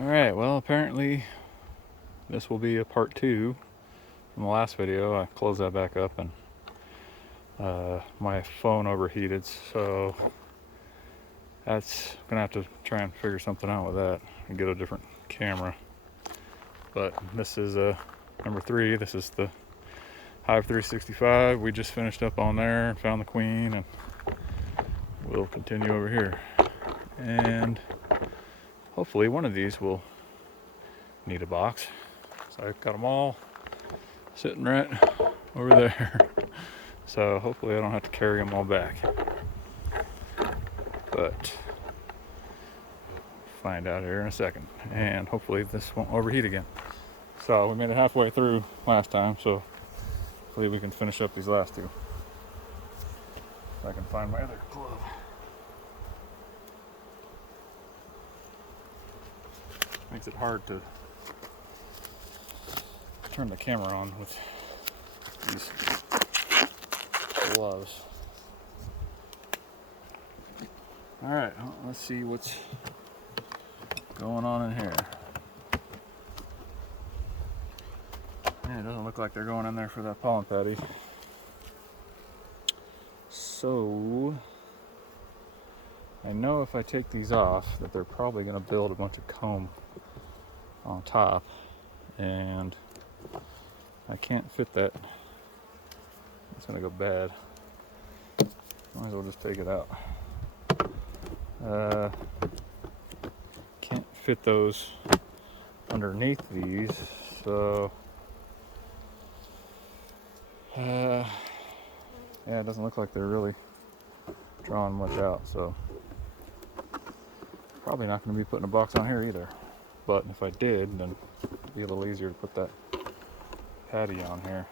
Alright, well, apparently this will be a part 2 from the last video. I closed that back up and my phone overheated, so that's gonna have to try and figure something out with that and get a different camera. But this is number 3. This is the Hive 365. We just finished up on there and found the queen, and we'll continue over here. And hopefully one of these will need a box. So I've got them all sitting right over there. So hopefully I don't have to carry them all back. But find out here in a second. And hopefully this won't overheat again. So we made it halfway through last time, so hopefully we can finish up these last 2. If I can find my other glove. Makes it hard to turn the camera on with these gloves. Alright, well, let's see what's going on in here. Yeah, it doesn't look like they're going in there for that pollen patty. So I know if I take these off that they're probably going to build a bunch of comb on top, and I can't fit that. It's going to go bad. Might as well just take it out. Can't fit those underneath these, so yeah, it doesn't look like they're really drawing much out, so probably not going to be putting a box on here either. But if I did, then it'd be a little easier to put that patty on here.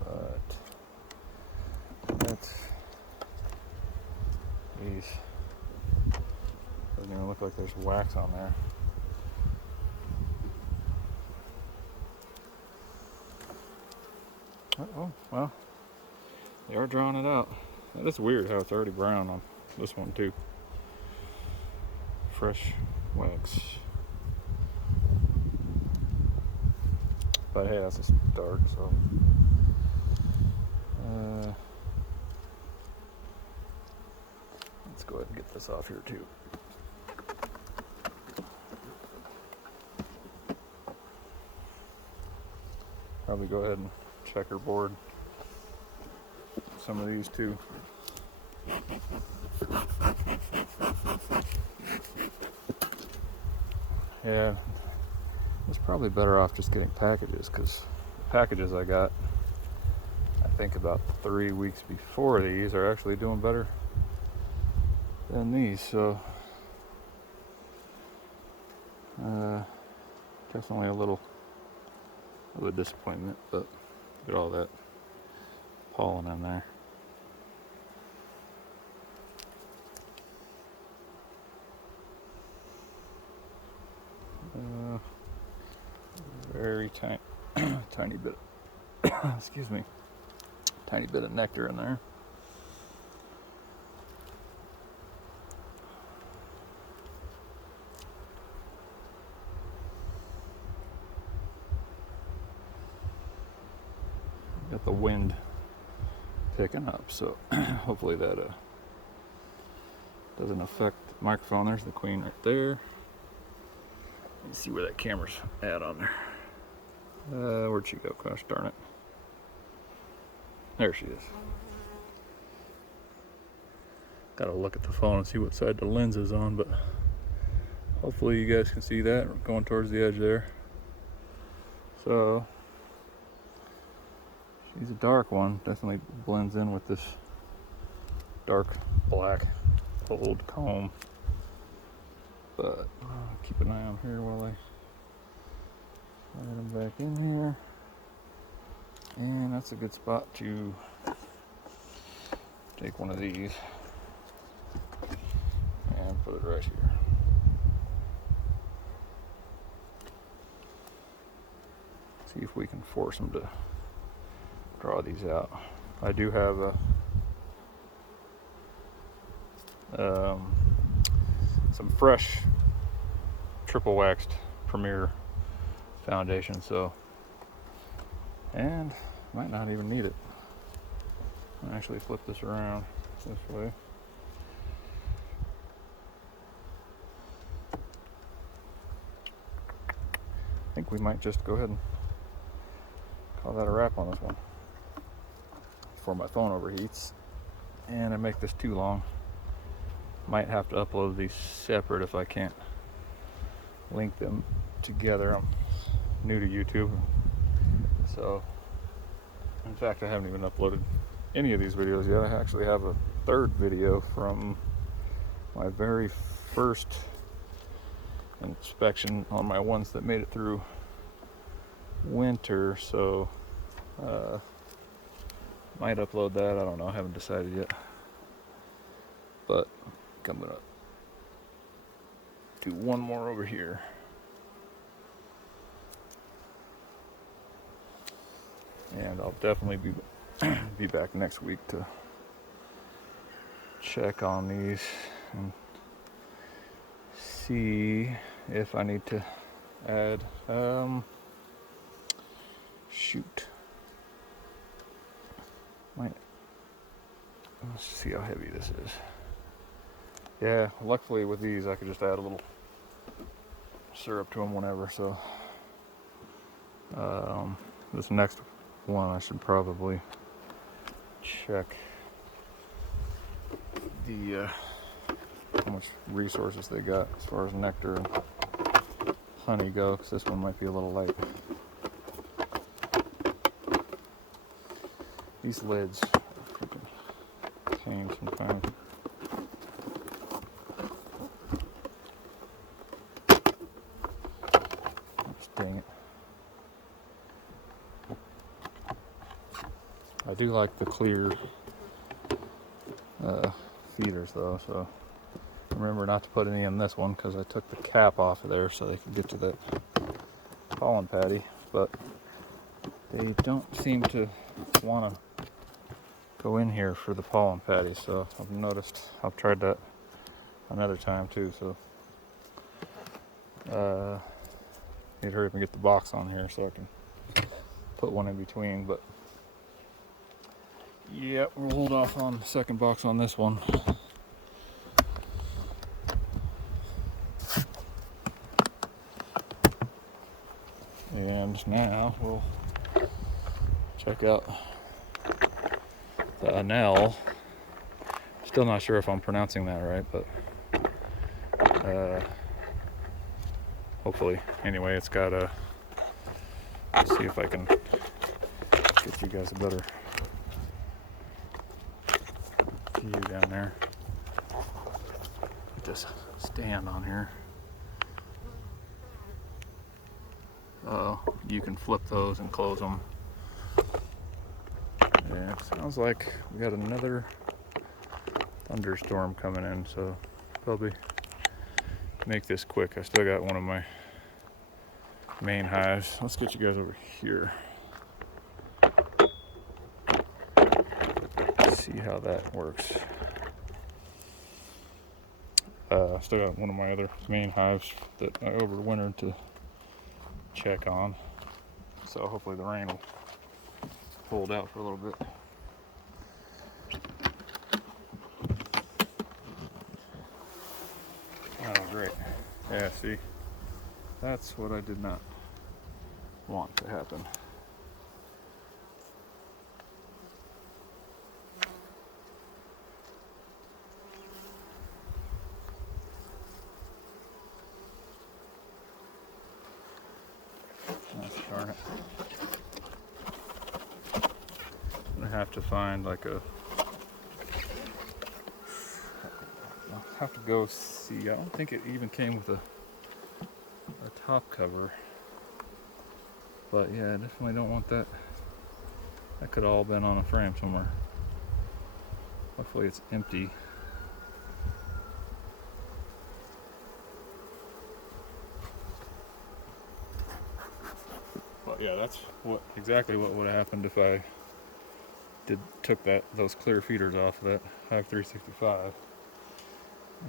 But that's these. Doesn't even look like there's wax on there. Oh, well, they are drawing it out. That is weird how it's already brown on this one too. Fresh wax. But hey, that's a start, so. Let's go ahead and get this off here too. Probably go ahead and checkerboard some of these too. Yeah, it's probably better off just getting packages, because the packages I got, I think about 3 weeks before these, are actually doing better than these, so definitely a little of a disappointment, but get all that pollen in there. Very tiny, tiny bit, excuse me, tiny bit of nectar in there. Got the wind picking up, so hopefully that doesn't affect the microphone. There's the queen right there. Let's see where that camera's at on there. Where'd she go? Gosh darn it. There she is. Gotta look at the phone and see what side the lens is on, but hopefully you guys can see that. We're going towards the edge there. So she's a dark one. Definitely blends in with this dark black old comb. But keep an eye on here while I slide them back in here. And that's a good spot to take one of these and put it right here. See if we can force them to draw these out. I do have some fresh triple waxed Premier foundation, so, and might not even need it. I'll actually flip this around this way. I think we might just go ahead and call that a wrap on this one before my phone overheats and I make this too long. Might have to upload these separate if I can't link them together. I'm new to YouTube, so in fact I haven't even uploaded any of these videos yet. I actually have a third video from my very first inspection on my ones that made it through winter, so might upload that. I don't know, I haven't decided yet, but I'm gonna do one more over here. And I'll definitely be back next week to check on these and see if I need to add shoot. Let's see how heavy this is. Yeah, luckily with these I could just add a little syrup to them whenever, so this next one I should probably check the how much resources they got as far as nectar and honey go, because this one might be a little light. These lids are freaking pain sometimes. Dang it. I do like the clear feeders though, so remember not to put any in this one because I took the cap off of there so they could get to that pollen patty, but they don't seem to want to go in here for the pollen patty, so I've noticed. I've tried that another time too, so need to hurry up and get the box on here so I can put one in between, but yeah, we'll hold off on the second box on this one. And now we'll check out the Anel. Still not sure if I'm pronouncing that right, but hopefully. Anyway, it's got a, let's see if I can get you guys a better view down there. Put this stand on here. You can flip those and close them. Yeah, it sounds like we got another thunderstorm coming in, so probably make this quick. I still got one of my main hives. Let's get you guys over here. See how that works. Still got one of my other main hives that I overwintered to check on, so hopefully the rain will hold out for a little bit. Oh, great. Yeah, see, that's what I did not want to happen. Darn it. I'm gonna have to find like a, I'll have to go see. I don't think it even came with a top cover, but yeah, I definitely don't want that. That could all been on a frame somewhere. Hopefully it's empty. But yeah, that's exactly what would have happened if I took those clear feeders off of that Hive 365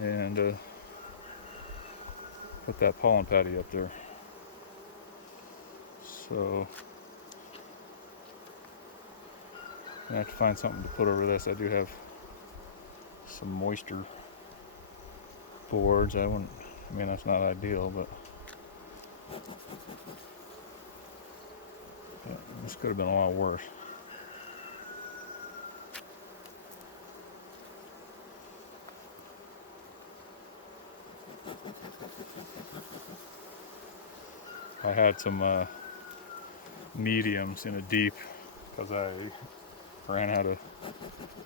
and put that pollen patty up there. So I have to find something to put over this. I do have some moisture boards. I mean, that's not ideal, but this could have been a lot worse. I had some mediums in a deep because I ran out of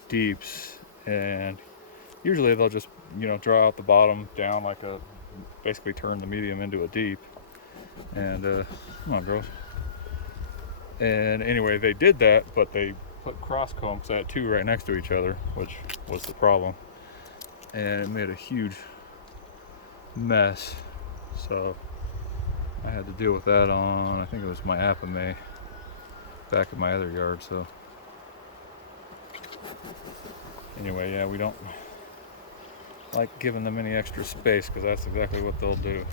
deeps, and usually they'll just, draw out the bottom down like basically turn the medium into a deep. And come on, girls. And anyway, they did that, but they put cross comb, because I had two right next to each other, which was the problem, and it made a huge mess. So I had to deal with that on, I think it was my Apimaye back in my other yard. So anyway, yeah, we don't like giving them any extra space, because that's exactly what they'll do.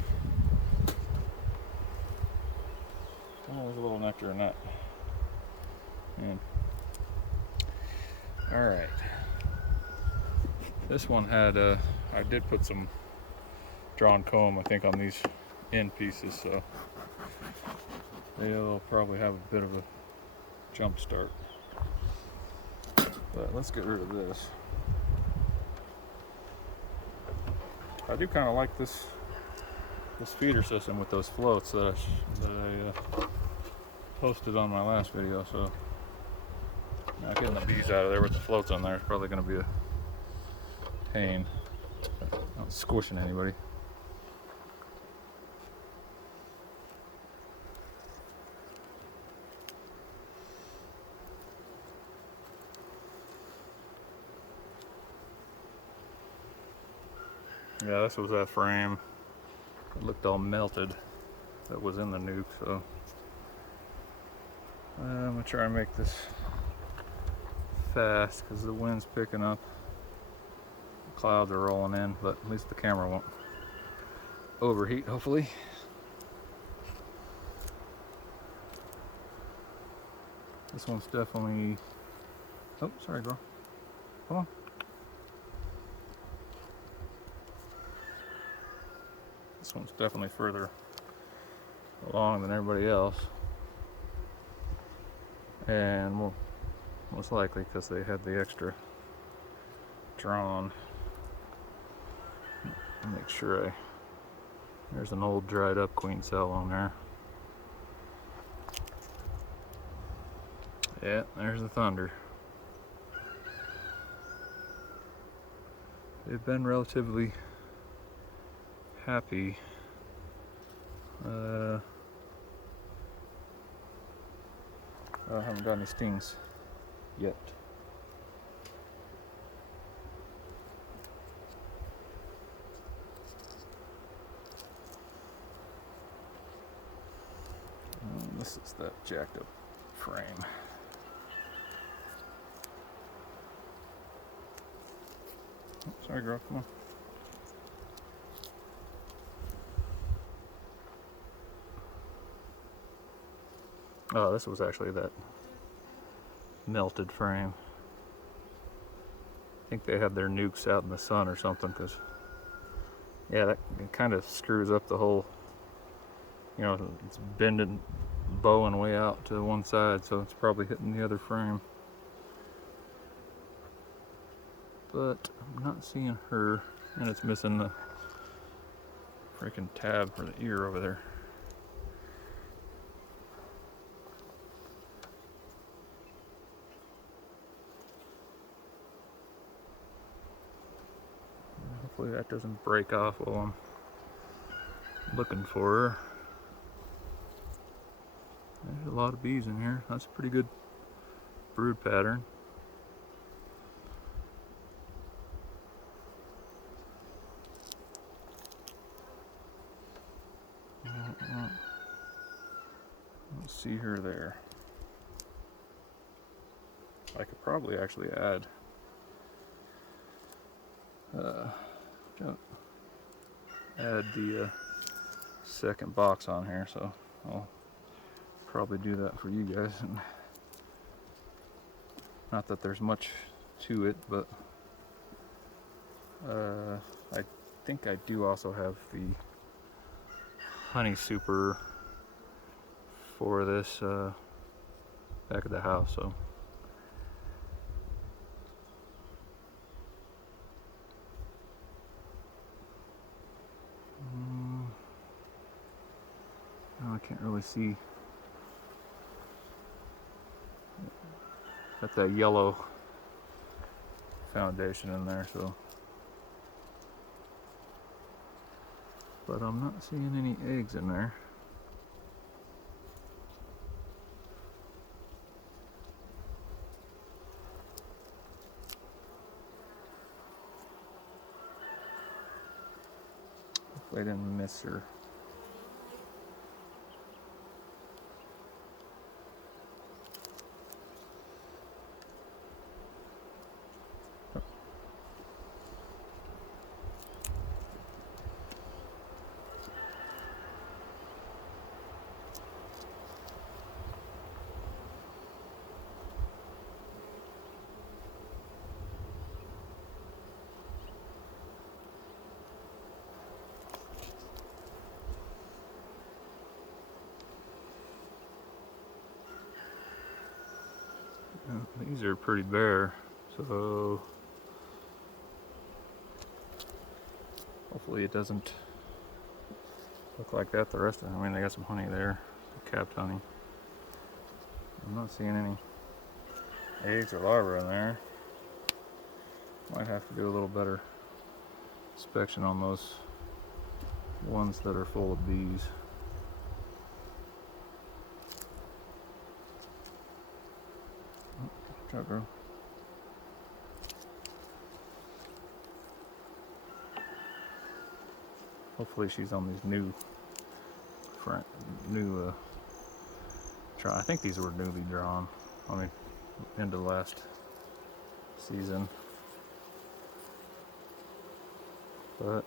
Oh, there's a little nectar in that. And all right, this one had I did put some drawn comb, I think, on these end pieces, so they'll probably have a bit of a jump start. But let's get rid of this. I do kind of like this feeder system with those floats that I posted on my last video. So now getting the bees out of there with the floats on there is probably going to be a pain. Not squishing anybody. Yeah, this was that frame. It looked all melted that was in the nuke, so I'm gonna try and make this fast because the wind's picking up. The clouds are rolling in, but at least the camera won't overheat, hopefully. This one's definitely, oh, sorry girl, come on. This one's definitely further along than everybody else, and most likely because they had the extra drawn. Make sure there's an old dried up queen cell on there. Yeah, there's the thunder. They've been relatively happy. I haven't got any stings yet. This is that jacked up frame. Oh, sorry girl, come on. Oh, this was actually that melted frame. I think they had their nukes out in the sun or something, because yeah, that kind of screws up the whole, it's bending, bowing way out to one side, so it's probably hitting the other frame. But I'm not seeing her, and it's missing the freaking tab for the ear over there. Hopefully that doesn't break off while I'm looking for her. There's a lot of bees in here. That's a pretty good brood pattern. Let's see her there. I could probably actually add the second box on here, so I'll probably do that for you guys. And not that there's much to it, but I think I do also have the honey super for this back at the house, so I can't really see. Got that yellow foundation in there, so, but I'm not seeing any eggs in there. Hopefully I didn't miss her. These are pretty bare, so hopefully it doesn't look like that the rest of them. I mean, they got some honey there, capped honey. I'm not seeing any eggs or larvae in there. Might have to do a little better inspection on those ones that are full of bees. Good job, girl. Hopefully she's on these new I think these were newly drawn. I mean, into last season. But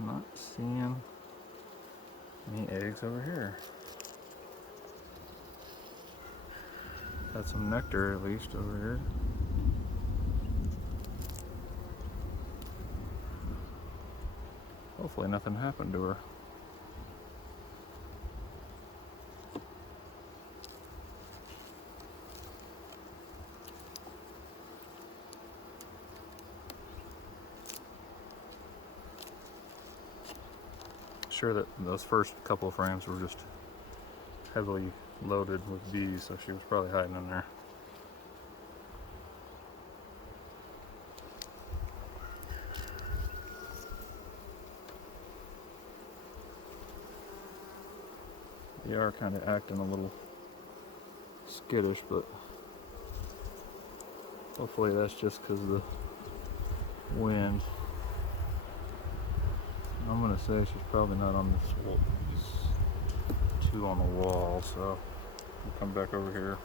not seeing any eggs over here. Got some nectar at least over here. Hopefully nothing happened to her. Sure that those first couple of frames were just heavily loaded with bees, so she was probably hiding in there. They are kind of acting a little skittish, but hopefully that's just because of the wind. I'm gonna say she's probably not on this wall. These two on the wall, so we'll come back over here.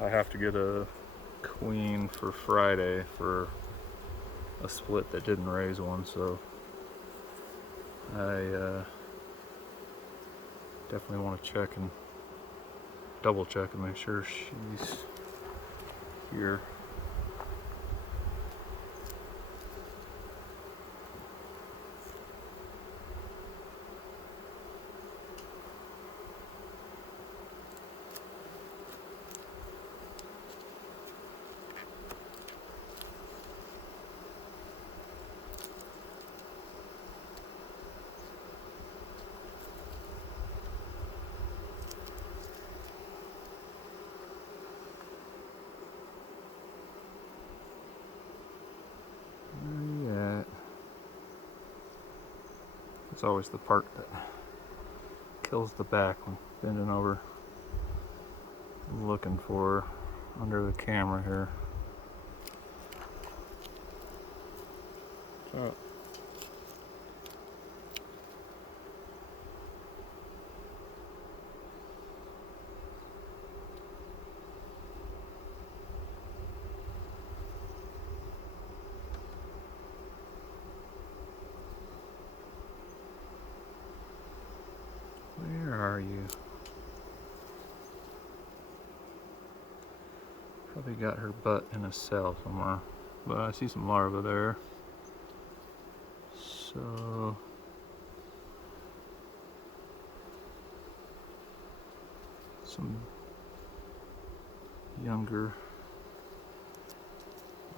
I have to get a queen for Friday for a split that didn't raise one, so I definitely want to check and double check and make sure she's here. It's always the part that kills the back when bending over looking for her under the camera here. Oh. Where are you? Probably got her butt in a cell somewhere. But I see some larvae there. So some younger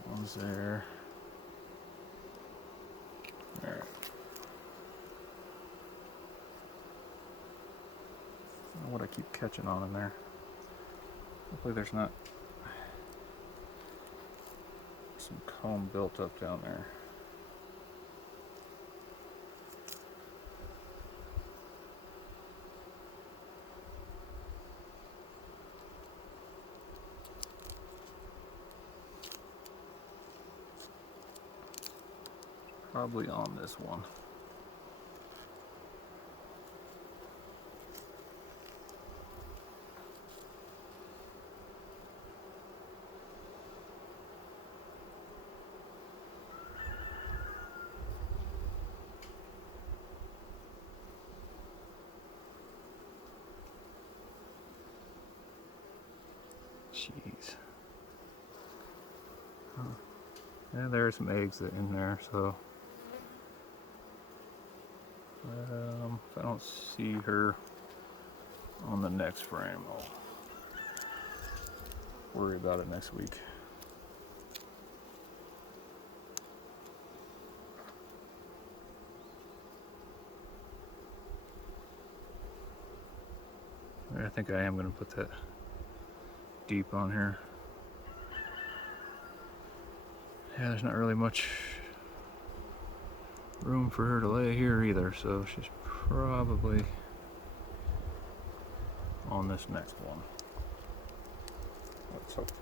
ones there. All right. I don't know what I keep catching on in there. Hopefully there's not some comb built up down there. Probably on this one. Jeez. Huh. Yeah, there's some eggs in there, so if I don't see her on the next frame, I'll worry about it next week. I think I am going to put that deep on here. Yeah, there's not really much room for her to lay here either, so she's probably on this next one. Let's hope.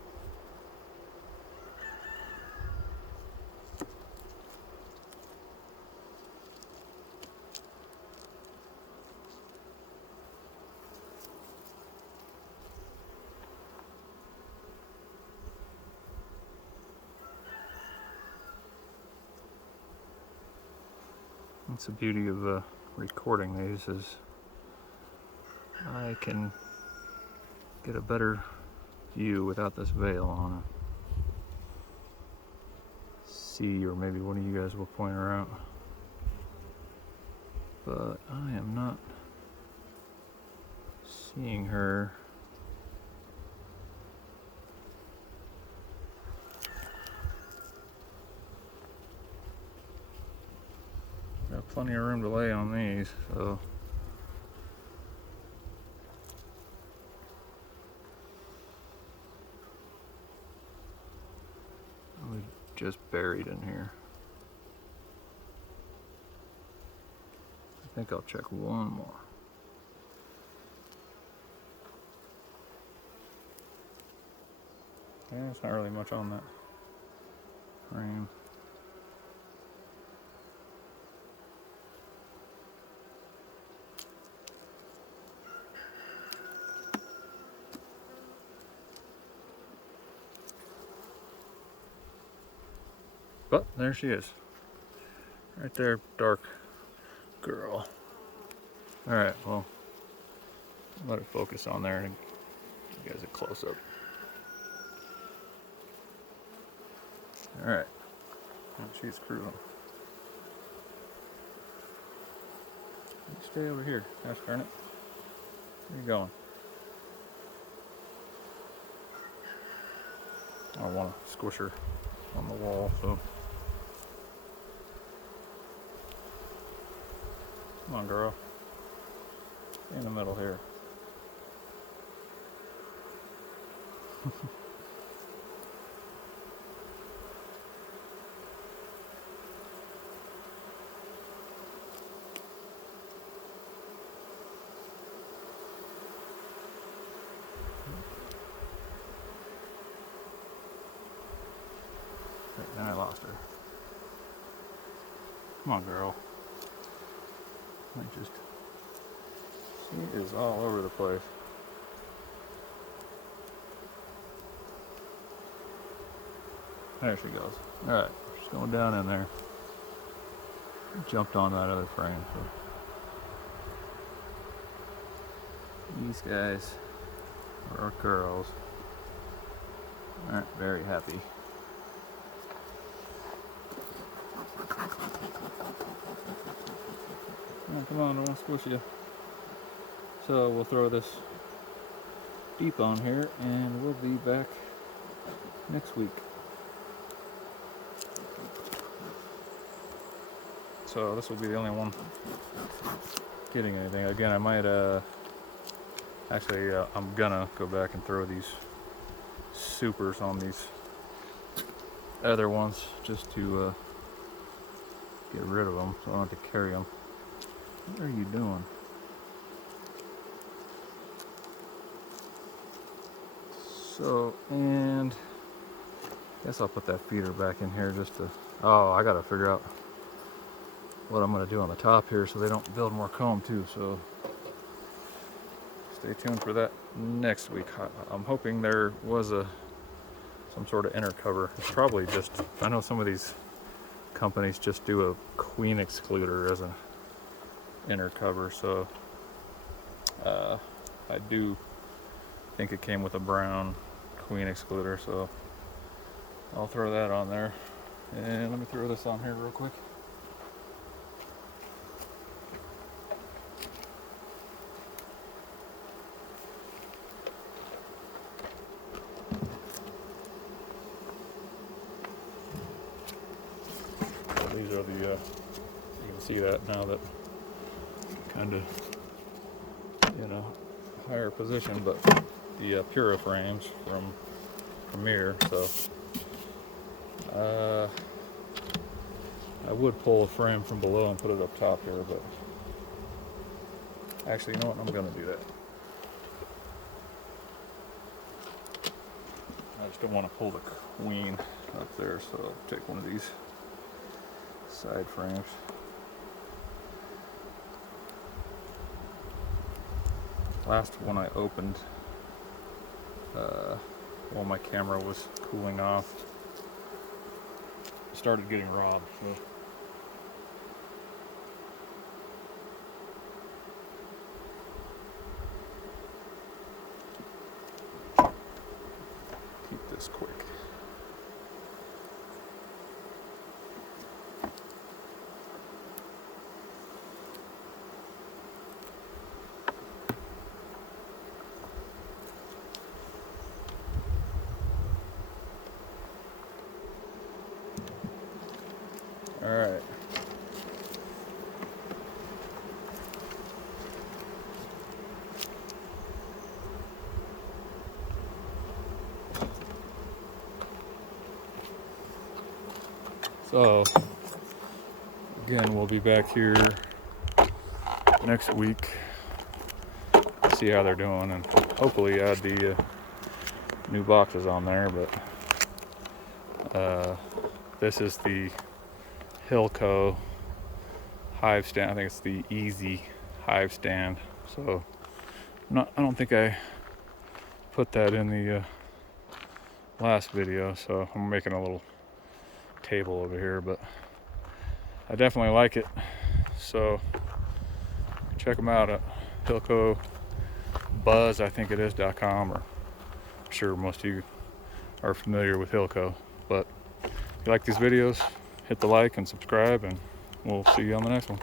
That's the beauty of recording these, is I can get a better view without this veil on it. See, or maybe one of you guys will point her out. But I am not seeing her. Got plenty of room to lay on these, so I'm just buried in here. I think I'll check one more. Yeah, there's not really much on that frame. But there she is. Right there, dark girl. Alright, well, let it focus on there and give you guys a close up. Alright, she's cruising. You stay over here, gosh darn it. Where are you going? I don't want to squish her on the wall, so. Come on, girl. In the middle here. Right, now I lost her. Come on, girl. She is all over the place. There she goes. Alright, she's going down in there. Jumped on that other frame. So. These guys are our girls. Aren't very happy. Oh, come on, I don't want to squish you. So we'll throw this deep on here and we'll be back next week. So this will be the only one getting anything. Again, I might actually I'm gonna go back and throw these supers on these other ones just to get rid of them so I don't have to carry them. What are you doing? So, and I guess I'll put that feeder back in here just to, oh, I gotta figure out what I'm gonna do on the top here so they don't build more comb too, so stay tuned for that next week. I'm hoping there was some sort of inner cover. It's probably just, I know some of these companies just do a queen excluder as an inner cover, so I do think it came with a brown queen excluder, so I'll throw that on there. And let me throw this on here real quick. So these are the, you can see that now that kind of, higher position, but the Pura frames from Premier, so I would pull a frame from below and put it up top here, but actually, you know what, I'm gonna do that. I just don't want to pull the queen up there, so I'll take one of these side frames. Last one I opened while my camera was cooling off, started getting robbed. So keep this quick. All right. So, again, we'll be back here next week, see how they're doing, and hopefully add the new boxes on there, but this is the Hilco hive stand. I think it's the Easy hive stand. So I don't think I put that in the last video, so I'm making a little table over here, but I definitely like it. So check them out at Hilco Buzz, I think it is .com, or I'm sure most of you are familiar with Hilco. But if you like these videos, hit the like and subscribe, and we'll see you on the next one.